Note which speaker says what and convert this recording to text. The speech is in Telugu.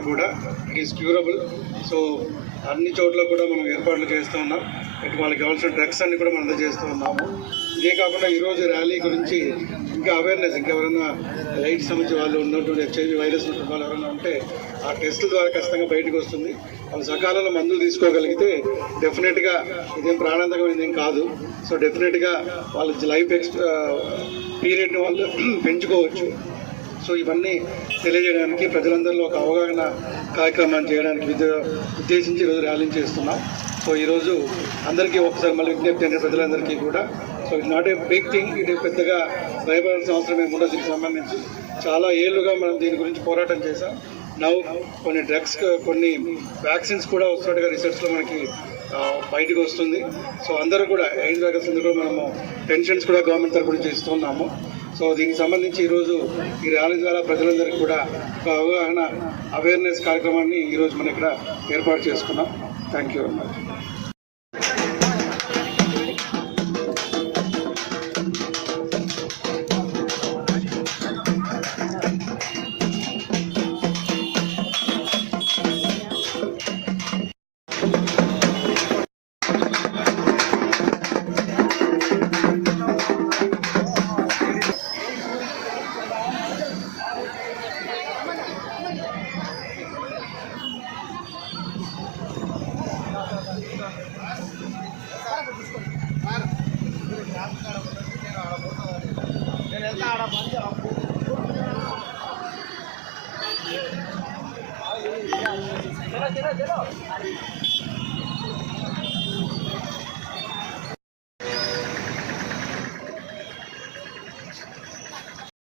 Speaker 1: కూడా ఇట్ ఈస్ క్యూరబుల్ సో అన్ని చోట్ల కూడా మనం ఏర్పాట్లు చేస్తూ ఉన్నాం. ఇటు వాళ్ళకి కావాల్సిన డ్రగ్స్ అన్ని కూడా మనం అందజేస్తూ ఉన్నాము. ఇదే కాకుండా ఈరోజు ర్యాలీ గురించి ఇంకా అవేర్నెస్ ఇంకా ఎవరైనా లైట్ సంబంధించి వాళ్ళు ఉన్నటువంటి హెచ్ఐవి వైరస్ ఉన్న వాళ్ళు ఎవరైనా ఉంటే ఆ టెస్టుల ద్వారా ఖచ్చితంగా బయటకు వస్తుంది. వాళ్ళు సకాలంలో మందులు తీసుకోగలిగితే డెఫినెట్గా ఇదేం ప్రాణాంతకమైనది ఏం కాదు. సో డెఫినెట్గా వాళ్ళ లైఫ్ ఎక్స్ పీరియడ్ని వాళ్ళు పెంచుకోవచ్చు. సో ఇవన్నీ తెలియజేయడానికి ప్రజలందరిలో ఒక అవగాహన కార్యక్రమాన్ని చేయడానికి ఉద్దేశించి ఈరోజు ర్యాలీని చేస్తున్నాం. సో ఈరోజు అందరికీ ఒకసారి మళ్ళీ విజ్ఞప్తి అండి ప్రజలందరికీ కూడా. So it not a big thing ఇది పెద్దగా భయపడాల్సిన అవసరం ఏమి ఉండదు. దీనికి సంబంధించి చాలా ఏళ్ళుగా మనం దీని గురించి పోరాటం చేశాం. నవ్వు కొన్ని డ్రగ్స్ కొన్ని వ్యాక్సిన్స్ కూడా వస్తున్నట్టుగా రీసెర్చ్లో మనకి బయటకు వస్తుంది. సో అందరూ కూడా ఎయిన్ వ్యాక్సిన్స్ కూడా మనము టెన్షన్స్ కూడా గవర్నమెంట్ తరపు నుంచి ఇస్తున్నాము సో దీనికి సంబంధించి ఈరోజు ఈ ర్యాలీ ద్వారా ప్రజలందరికీ కూడా ఒక అవగాహన అవేర్నెస్ కార్యక్రమాన్ని ఈరోజు మనం ఇక్కడ ఏర్పాటు చేసుకున్నాం. Thank you very much
Speaker 2: Thank you.